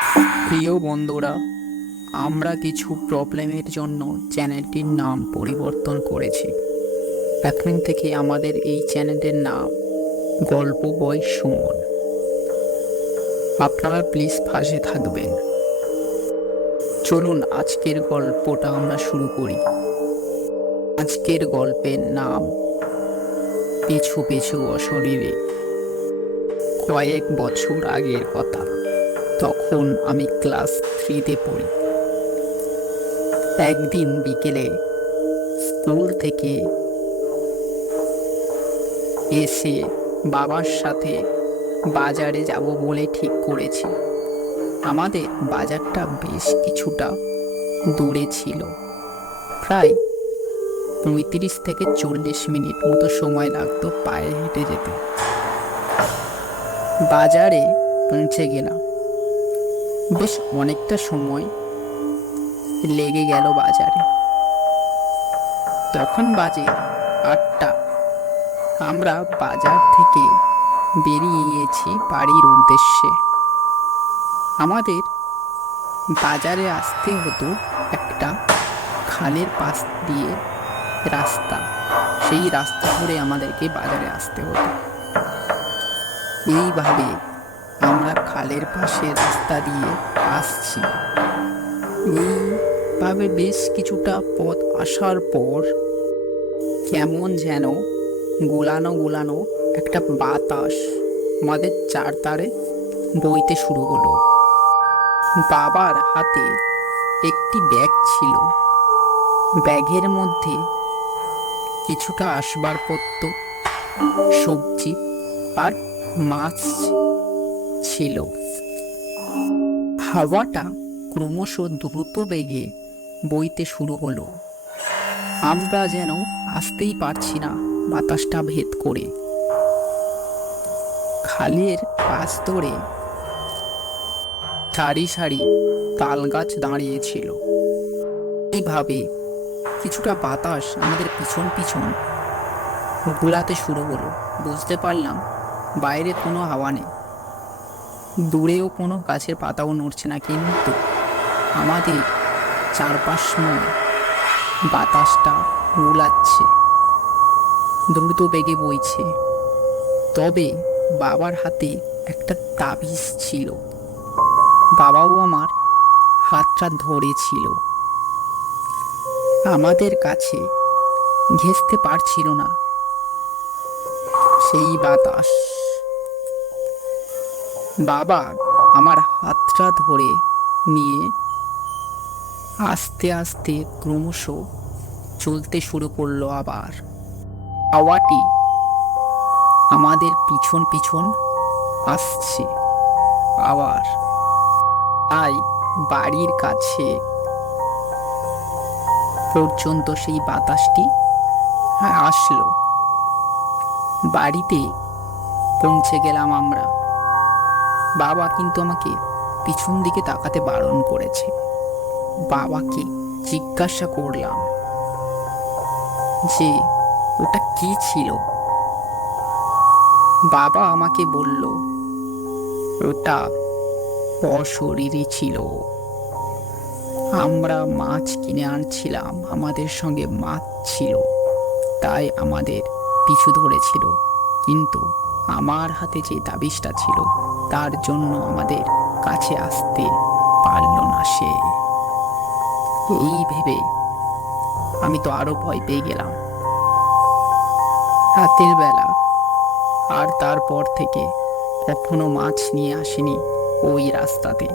প্রিয় বন্ধুরা, আমরা কিছু প্রবলেমের জন্য চ্যানেলটির নাম পরিবর্তন করেছি। এখন থেকে আমাদের এই চ্যানেলের নাম গল্প বই সুমন। আপনারা প্লিজ পাশে থাকবেন। চলুন আজকের গল্পটা আমরা শুরু করি। আজকের গল্পের নাম পিছু পিছু অশরীরে। কয়েক বছর আগের কথা। তখন আমি ক্লাস 3-তে পড়ি। একদিন বিকেলে স্কুল থেকে এসে বাবার সাথে বাজারে যাব বলে ঠিক করেছি। আমাদের বাজারটা বেশ কিছুটা দূরে ছিল, প্রায় 35 থেকে 40 মিনিট মতো সময় লাগতো পায়ে হেঁটে যেতে। বাজারে পৌঁছে গেলাম। বেশ অনেকটা সময় লেগে গেল বাজারে। তখন বাজে 8টা। আমরা বাজার থেকে বেরিয়ে গিয়েছি বাড়ির উদ্দেশ্যে। আমাদের বাজারে আসতে হতো একটা খালের পাশ দিয়ে রাস্তা। সেই রাস্তা ধরে আমাদেরকে বাজারে আসতে হতো। এইভাবে আমরা খালের পাশে রাস্তা দিয়ে আসছি। এইভাবে বেশ কিছুটা পথ আসার পর কেমন যেন গোলানো গোলানো একটা বাতাস আমাদের চারধারে বইতে শুরু হলো। বাবার হাতে একটি ব্যাগ ছিল। ব্যাগের মধ্যে কিছুটা আসবাবপত্র, সবজি আর মাছ ছিল। হাওয়াটা ক্রমশ দ্রুত বেগে বইতে শুরু হলো। আমরা যেন আসতেই পারছি না বাতাসটা ভেদ করে। খালের পাশ ধরে সারি সারি তাল গাছ দাঁড়িয়েছিল। এইভাবে কিছুটা বাতাস আমাদের পিছন পিছন ঘোরাতে শুরু হলো। বুঝতে পারলাম বাইরে কোনো হাওয়া নেই, দূরেও কোনো গাছের পাতাও নড়ছে না, কিন্তু আমাদের চারপাশ বাতাসটা উড়াচ্ছে, দ্রুত বেগে বইছে। তবে বাবার হাতে একটা তাবিজ ছিল। বাবাও আমার হাতটা ধরেছিল। আমাদের কাছে ঘেঁষতে পারছিল না সেই বাতাস। বাবা আমার হাতটা ধরে নিয়ে আস্তে আস্তে ক্রমশ চলতে শুরু করলো। আবার হাওয়াটি আমাদের পিছন পিছন আসছে আবার। তাই বাড়ির কাছে পর্যন্ত সেই বাতাসটি আসলো। বাড়িতে পৌঁছে গেলাম আমরা। বাবা কিন্তু আমাকে পিছন দিকে তাকাতে বারণ করেছে। বাবাকে জিজ্ঞাসা করলাম যে ওটা কি ছিল। বাবা আমাকে বলল ওটা অশরীরী ছিল। আমরা মাছ কিনে আনছিলাম, আমাদের সঙ্গে মাছ ছিল, তাই আমাদের পিছু ধরেছিল। কিন্তু আমার হাতে যে তাবিজটা ছিল তার জন্য আমাদের কাছে আসতে পারল না সে। এই ভেবে আমি তো আরো ভয় পেয়ে গেলাম। রাতের বেলা আর তারপর থেকে কখনো মাছ নিয়ে আসেনি ওই রাস্তাতে।